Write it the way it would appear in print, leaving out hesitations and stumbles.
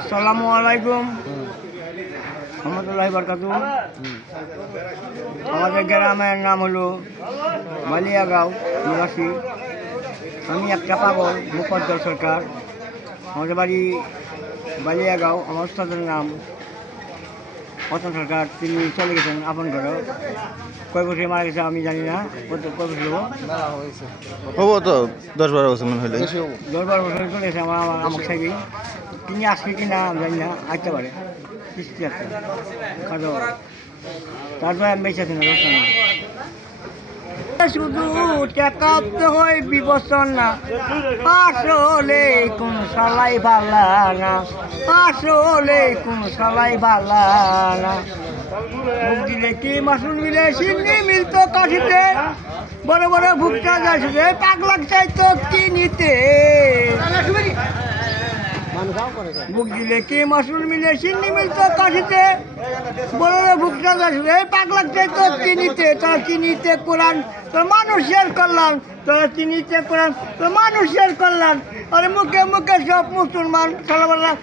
আসসালামু আলাইকুম রহমতুল্লাহি বারাকাতুহু। আমাদের গ্রামের নাম হলো বালিয়াগাঁও নিবাসী। আমি একটা পাগল মুফাজ্জল সরকার। আমাদের বাড়ি বালিয়াগাঁও। আমার উস্তাদের নাম পতন সরকার। তিনি চলে গেছেন আপন ঘরে। কয় বছরে মারা গেছে আমি জানি না। কয় বছর হবো তো 10-12 বছর মনে হলে। 10-12 বছর চলে গেছে আমার সাথে। তিনি আসবে কি না জানি না, আসতে পারে কিস্তি আছে কাজও। তারপরে আমি বেঁচে আছি না, দোষ না। শুধু টাকাতে হয় বিবেচনা, আসলে কোন সালাই ভালা না, আসলে কোন সালাই ভালা না। মুখ দিলে কি মাসুল মিলে সিন্নি মিলতো কাঠিতে, বড় বড় ভুকটা যাচ্ছে পাগলাক চাইতো কিনিতে। বুক দিলে কি মাসুল মিলে সিন্নি মিলতো কাঠিতে, বড় বড় ভুকটা যাচ্ছে পাগলাক চাইতো কিনিতে। তারা কিনিতে কোরআন, তোর মানুষের কল্যাণ, তোরা চিনিতে কোরআন, তোর মানুষের কল্যাণ। আর মুখে মুখে সব মুসলমান সালাম।